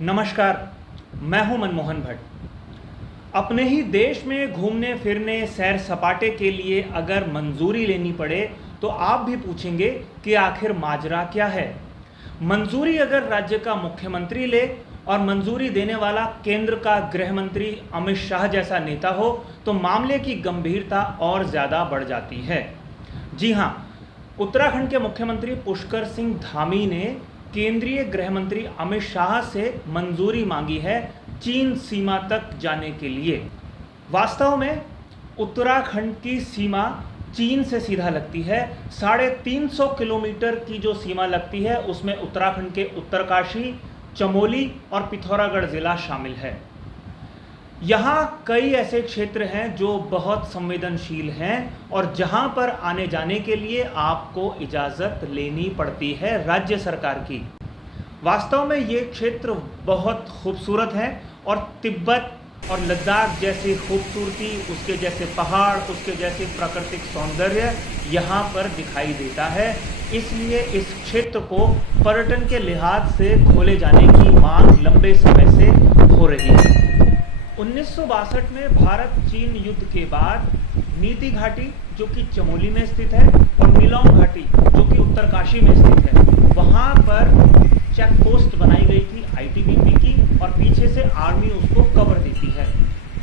नमस्कार, मैं हूं मनमोहन भट्ट। अपने ही देश में घूमने फिरने सैर सपाटे के लिए अगर मंजूरी लेनी पड़े तो आप भी पूछेंगे कि आखिर माजरा क्या है। मंजूरी अगर राज्य का मुख्यमंत्री ले और मंजूरी देने वाला केंद्र का गृह मंत्री अमित शाह जैसा नेता हो तो मामले की गंभीरता और ज़्यादा बढ़ जाती है। जी हाँ, उत्तराखंड के मुख्यमंत्री पुष्कर सिंह धामी ने केंद्रीय गृह मंत्री अमित शाह से मंजूरी मांगी है चीन सीमा तक जाने के लिए। वास्तव में उत्तराखंड की सीमा चीन से सीधा लगती है। 350 किलोमीटर की जो सीमा लगती है उसमें उत्तराखंड के उत्तरकाशी, चमोली और पिथौरागढ़ जिला शामिल है। यहाँ कई ऐसे क्षेत्र हैं जो बहुत संवेदनशील हैं और जहाँ पर आने जाने के लिए आपको इजाज़त लेनी पड़ती है राज्य सरकार की। वास्तव में ये क्षेत्र बहुत खूबसूरत है और तिब्बत और लद्दाख जैसी खूबसूरती, उसके जैसे पहाड़, उसके जैसे प्राकृतिक सौंदर्य यहाँ पर दिखाई देता है। इसलिए इस क्षेत्र को पर्यटन के लिहाज से खोले जाने की मांग लंबे समय से हो रही है। 1962 में भारत चीन युद्ध के बाद नीति घाटी जो कि चमोली में स्थित है और नीलोंग घाटी जो कि उत्तरकाशी में स्थित है, वहाँ पर चेक पोस्ट बनाई गई थी आईटीबीपी की और पीछे से आर्मी उसको कवर देती है।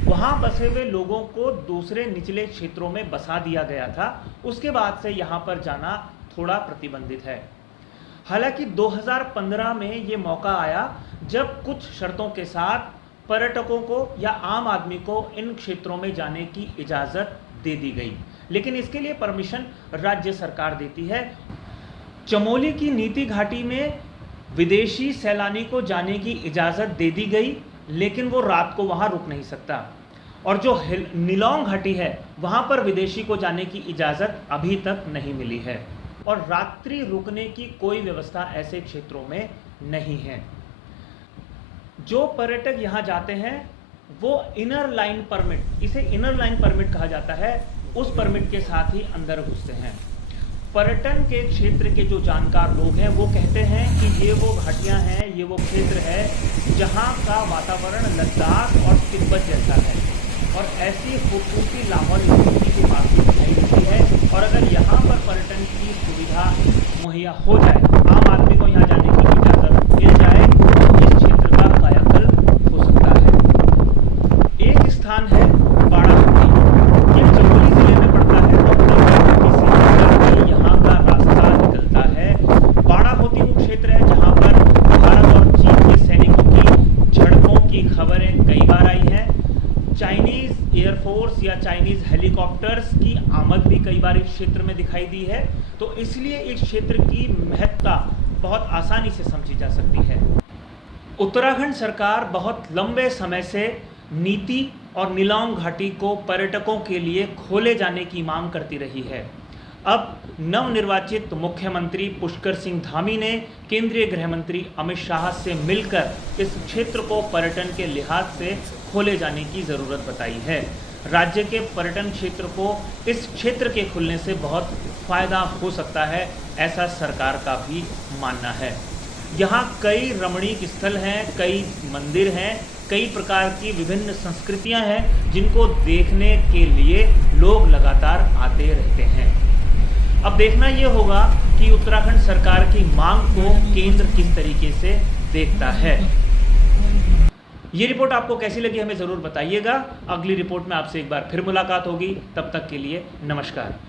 वहाँ बसे हुए लोगों को दूसरे निचले क्षेत्रों में बसा दिया गया था। उसके बाद से यहाँ पर जाना थोड़ा प्रतिबंधित है। हालांकि 2015 में ये मौका आया जब कुछ शर्तों के साथ पर्यटकों को या आम आदमी को इन क्षेत्रों में जाने की इजाज़त दे दी गई, लेकिन इसके लिए परमिशन राज्य सरकार देती है। चमोली की नीति घाटी में विदेशी सैलानी को जाने की इजाज़त दे दी गई, लेकिन वो रात को वहाँ रुक नहीं सकता। और जो नीलोंग घाटी है वहाँ पर विदेशी को जाने की इजाज़त अभी तक नहीं मिली है और रात्रि रुकने की कोई व्यवस्था ऐसे क्षेत्रों में नहीं है। जो पर्यटक यहाँ जाते हैं वो इनर लाइन परमिट, इसे इनर लाइन परमिट कहा जाता है, उस परमिट के साथ ही अंदर घुसते हैं। पर्यटन के क्षेत्र के जो जानकार लोग हैं वो कहते हैं कि ये वो घाटियाँ हैं, ये वो क्षेत्र है जहाँ का वातावरण लद्दाख और तिब्बत जैसा है और ऐसी खूबसूरती लाहौल स्पीति के पास भी दिखाई देती है। और अगर यहाँ पर पर्यटन की सुविधा मुहैया हो जाए, आम आदमी को यहाँ जाने की इजाज़त मिल जाए तो इस क्षेत्र का कायाकल्प हो सकता है। एक स्थान है बाड़ाहोती, ये चमोली जिले में पड़ता है और किसी यहाँ का रास्ता निकलता है। बाड़ाहोती वो क्षेत्र है जहाँ पर भारत और चीन के सैनिकों की झड़पों की खबरें कई बार आई हैं। चाइनीज़ एयरफोर्स या चाइनीज़ हेलीकॉप्टर्स की आमद भी कई बार इस क्षेत्र में दिखाई दी है, तो इसलिए इस क्षेत्र की महत्ता बहुत आसानी से समझी जा सकती है। उत्तराखंड सरकार बहुत लंबे समय से नीति और नीलोंग घाटी को पर्यटकों के लिए खोले जाने की मांग करती रही है। अब नवनिर्वाचित मुख्यमंत्री पुष्कर सिंह धामी ने केंद्रीय गृह मंत्री अमित शाह से मिलकर इस क्षेत्र को पर्यटन के लिहाज से खोले जाने की ज़रूरत बताई है। राज्य के पर्यटन क्षेत्र को इस क्षेत्र के खुलने से बहुत फ़ायदा हो सकता है, ऐसा सरकार का भी मानना है। यहाँ कई रमणीक स्थल हैं, कई मंदिर हैं, कई प्रकार की विभिन्न संस्कृतियाँ हैं जिनको देखने के लिए लोग लगातार आते रहते हैं। अब देखना ये होगा कि उत्तराखंड सरकार की मांग को केंद्र किस तरीके से देखता है। ये रिपोर्ट आपको कैसी लगी हमें ज़रूर बताइएगा। अगली रिपोर्ट में आपसे एक बार फिर मुलाकात होगी, तब तक के लिए नमस्कार।